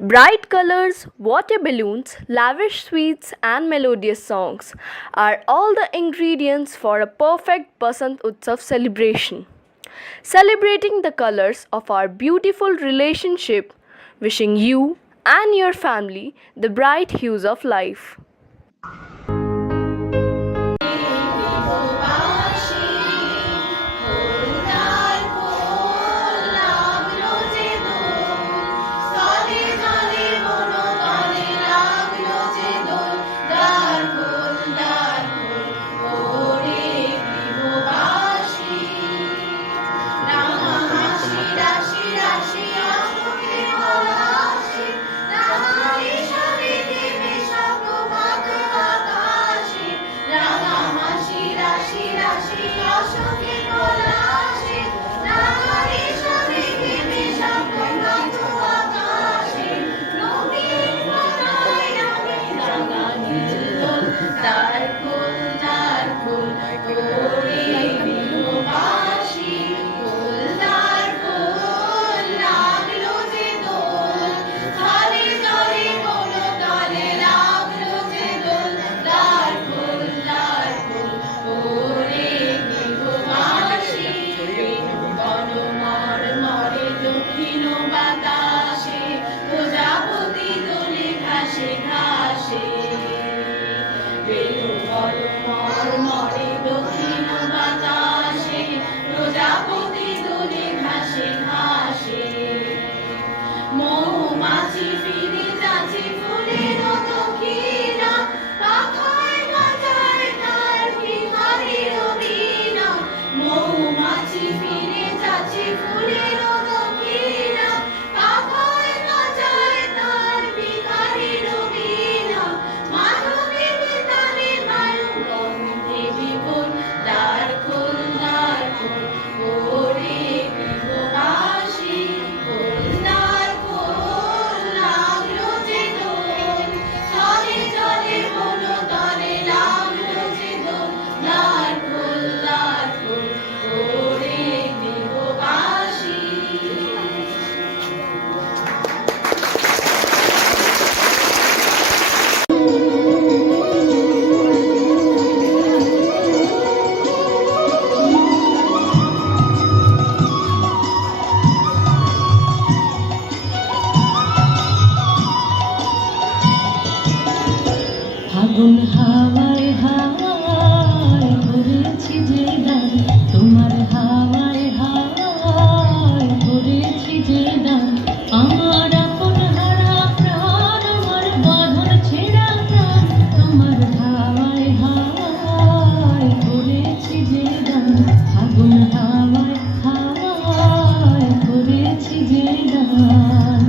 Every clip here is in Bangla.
Bright colors, water balloons, lavish sweets, and melodious songs are all the ingredients for a perfect Basant Utsav celebration. Celebrating the colors of our beautiful relationship, wishing you and your family the bright hues of life. আগুন হাওয়ায় হাওয়ায় করেছি যে দান, তোমার হাওয়ায় হাওয়ায় করেছি যে দান, আমার আপন হারা প্রাণ, আমার বাঁধন ছেঁড়া প্রাণ, তোমার হাওয়ায় হাওয়ায় করেছি যে দান, আগুন হাওয়ায় হাওয়ায় করেছি যে দান।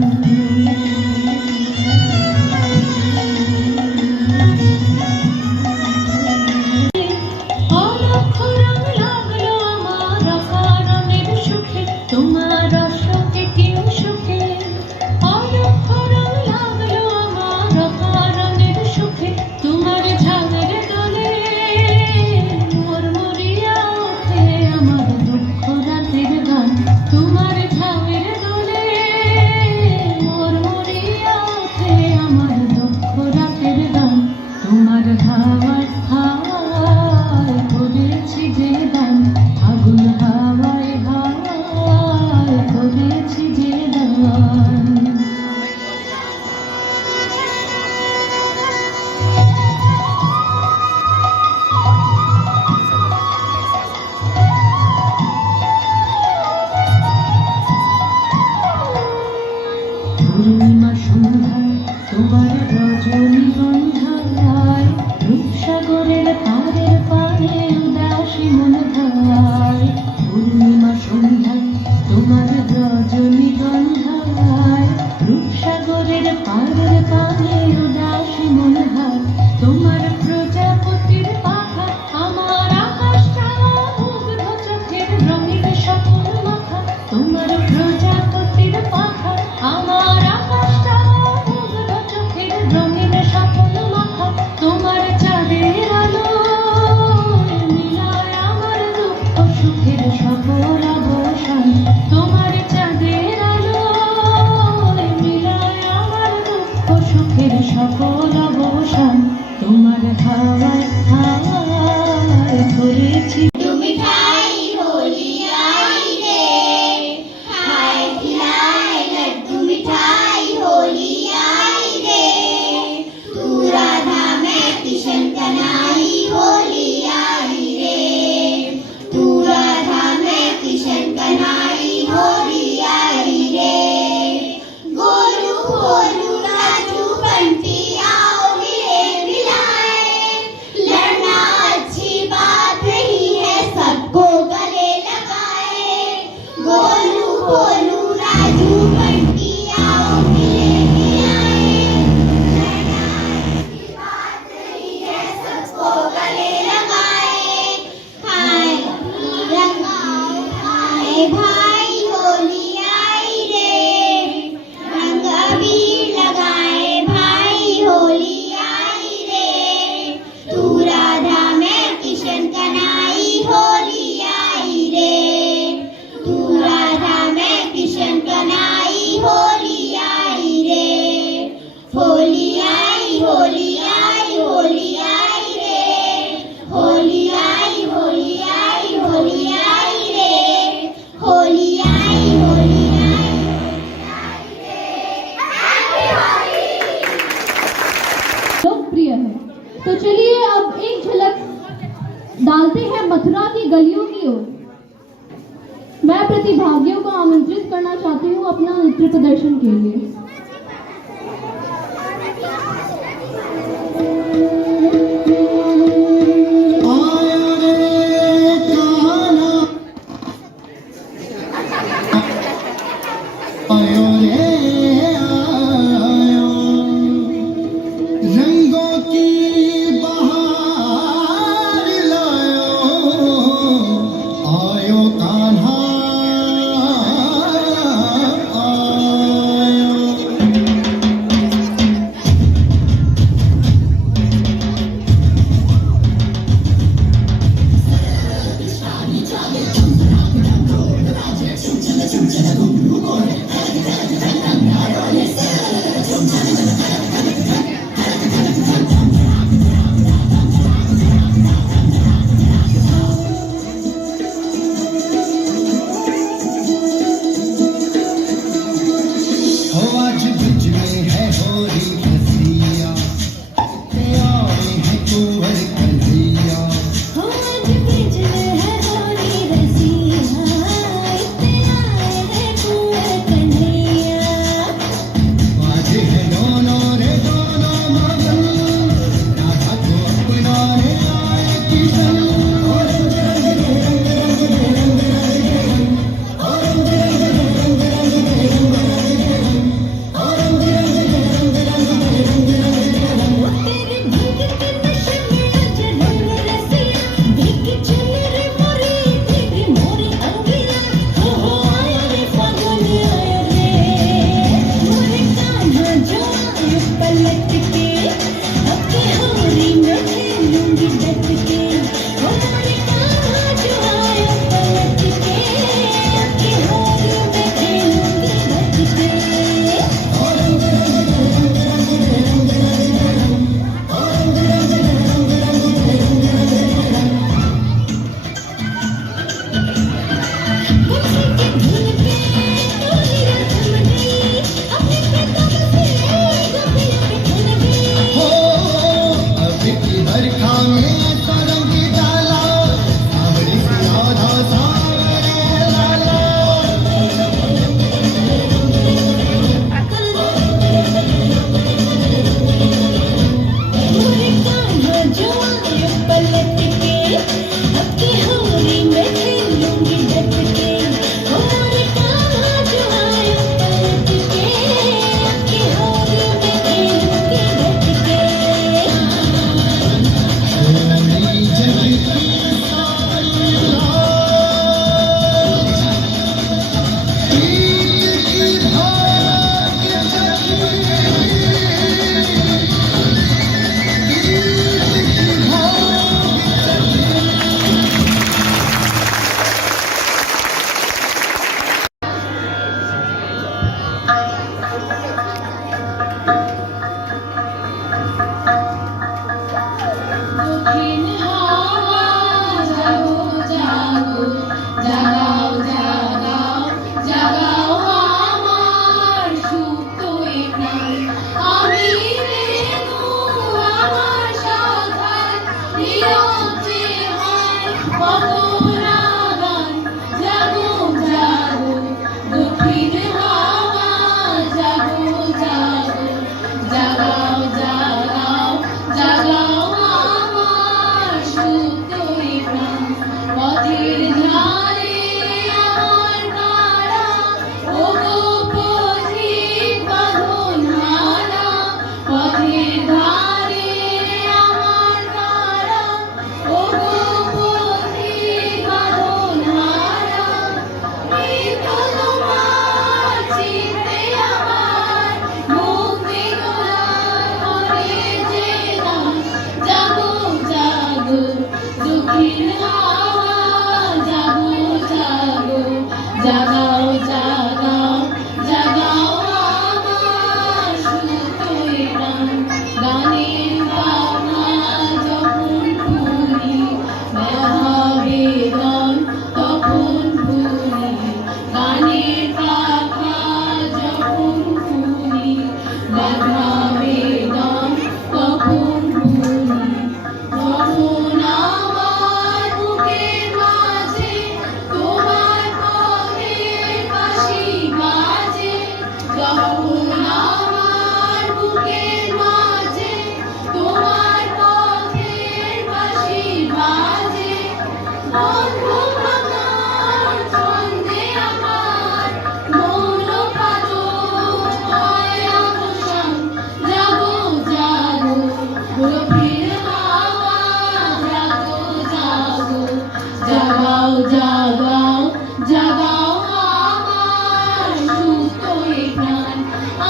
পূর্ণিমা সন্ধ্যায় তোমার রজনীগন্ধায়, রূপসাগরের পাড়ের পাড়ে উদাসী মন ধায়। পূর্ণিমা সন্ধ্যায় তোমার রজনীগন্ধায়, রূপসাগরের পাড়ের পাড়ে উদাসী মন ধায়। তোমার প্রজাপতির পাখা, আমার আকাশটা মুগ্ধ চোখের রঙিন স্বপ্ন মাখা। তোমার প্রজাপতির পাখা, আমার আকাশটা মুগ্ধ চোখের রঙিন স্বপ্ন মাখা। তোমার চাঁদের হাওয়ায় হাওয়ায় ধরেছি मिठाई होली आई रे खाए खिलाए लड्डू मिठाई होली आई रे तू राधा मैं किशन कन्हई होली आई रे तू राधा मैं किशन कन्हई होली आई रे गोलू भोलू राजू बंटी आओ मिले मिलाए लड़ना अच्छी बात नहीं है सबको गले लगाए गोलू भोलू राजू बंटी आओ मिले मिलाए लड़ना अच्छी बात नहीं है सबको गले लगाए खाए लगाओ खाए भाई होली आई रे रंग अबीर लगाए भाई होली आई रे तू राधा मैं किशन कन्हई होली आई रे तू राधा मैं किशन कन्हई होली आई रे होली आई होली आई होली आई रे होली आई होली आई होली आई रे होली आई होली आई लोकप्रिय है। तो चलिए अब एक झलक डालते हैं मथुरा की गलियों की ओर। मैं प्रतिभागियों को आमंत्रित करना चाहती हूँ अपना नृत्य प्रदर्शन के लिए। आयो रे आयो रंगों की बहार लायो आयो कान्हा आयो हो आज ब्रिज में है होली रसिया आए हैं कुंवर कन्हैया हो आज ब्रिज में है होली रसिया इतने आए हैं कुंवर कन्हैया आज है दोनों रे दोनों मगन राधा को अपना रे आए किशन तेरे भंग के नशे में आज रंग रसिया भीगी चल रे मोरी तेरी मोरी अंगिया हो आया रे फागुन आया रे मोरे कान्हा जो आए पलट के अब के होली में खेलूंगी डट के हो मोरे कान्हा जो आए पलट के अब के होली में खेलूंगी डट के खुशी के धुन पे टोली रचम गई अपने प्रीतम से गोपियों के धुन गई हो अब की बरखा में तरंगी डाला सावरी सी राधा सावरे लाला मोरे कान्हा जो आए पलट के अब की होली में खेलूंगी डट के ओ मोरे कान्हा जो आए पलट के अब की होली में खेलूंगी डट के होली जग की सारी रात ईद की भाग्य जगी ईद की भाग्य जगी ব্যথা বেদন তখন ভুলি, তখন আমার বুকের মাঝে তোমার পথের বাঁশি বাজে, তখন আমার বুকের মাঝে তোমার পথের বাঁশি বাজে। বন্ধ ভাঙার ছন্দে আমার মৌন পাদর হয় অবসান, জাগো জাগো গভীর হাওয়া, জাগো জাগো জাগাও জাগাও জাগাও আমার সুপ্ত এই প্রাণ।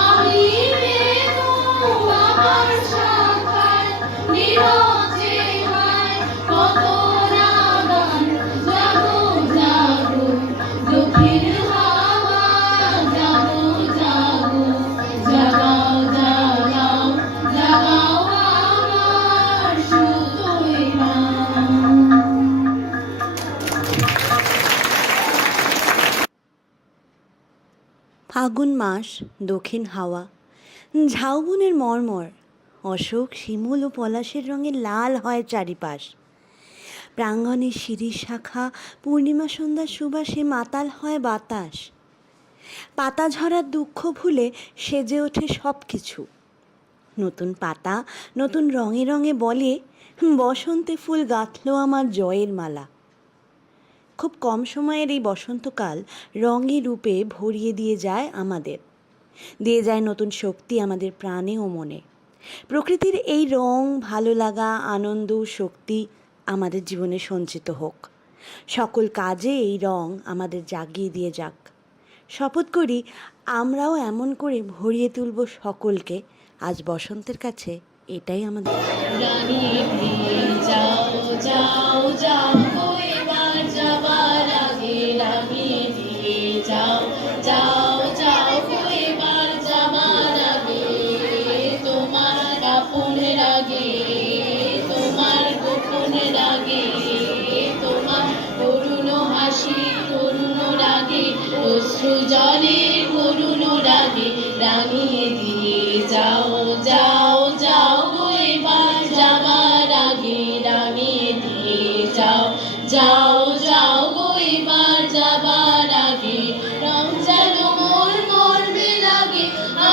আমি পেনু আমার শাখায় নিরজে হায় কত নাগান, জাগো জাগো গভীর হাওয়া, জাগো জাগো জাগাও জাগাও জাগাও আমার সুপ্ত এই প্রাণ। ফাগুন মাস, দক্ষিণ হাওয়া, ঝাউবনের মর্মর, অশোক শিমুল ও পলাশের রঙে লাল হয় চারিপাশ। প্রাঙ্গণে শিরিষ শাখা পূর্ণিমা সন্ধ্যার সুবাসে মাতাল হয় বাতাস। পাতা ঝরার দুঃখ ভুলে সেজে ওঠে সব কিছু। নতুন পাতা নতুন রঙে রঙে বলে, বসন্তে ফুল গাঁথলো আমার জয়ের মালা। খুব কম সময়ের এই বসন্তকাল রঙে রূপে ভরিয়ে দিয়ে যায় আমাদের, দিয়ে যায় নতুন শক্তি আমাদের প্রাণে ও মনে। প্রকৃতির এই রং, ভালো লাগা, আনন্দ, শক্তি আমাদের জীবনে সঞ্চিত হোক। সকল কাজে এই রং আমাদের জাগিয়ে দিয়ে যাক। শপথ করি আমরাও এমন করে ভরিয়ে তুলব সকলকে। আজ বসন্তের কাছে এটাই আমাদের। রানিয়ে দিয়ে যাও যাও যাও গো এবার যাবার আগে, রানিয়ে দিয়ে যাও যাও যাও গো এবার যাবার আগে, তোমার আপনের আগে তোমার গোপনের আগে, তোমার করুণ হাসি করুণ রাগে, অশ্রু জলের করুণ রাগে, রানিয়ে দিয়ে যাও যাও যাও গো এবার যাবার আগে, রানিয়ে দিয়ে যাও যাও যাও গো এবার যাবার আগে। রং যেন মোর মর্মে লাগে,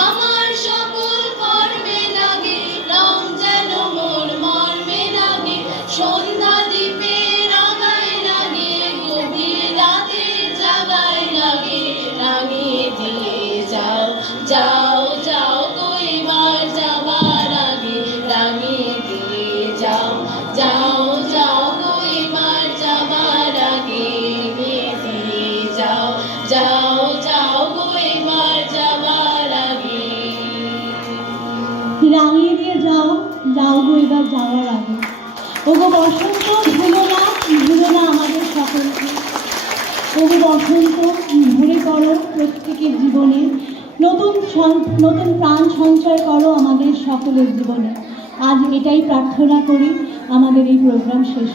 আমার সকল কর্মে লাগে, রং যেন মোর মর্মে লাগে, সন্ধ্যা দ্বীপে রাগায় লাগে, গভীর রাতে জাগায় লাগে, রানিয়ে দিয়ে যাও যাও যাও গো এবার যাবার আগে, রানিয়ে দিয়ে যাও যাও যাও গো এবার যাবার আগে, রানিয়ে দিয়ে যাও যাও যাও গো এবার যাবার আগে। রাঙিয়ে দিয়ে যাও যাও গো এবার যাওয়ার আগে। ওগো বসন্ত ভুলো না আমাদের সকলকে। ওগো বসন্ত ভরে করো প্রত্যেকের জীবনে, নতুন প্রাণ সঞ্চয় করো আমাদের সকলের জীবনে। আজ এটাই প্রার্থনা করি আমাদের এই প্রোগ্রাম শেষ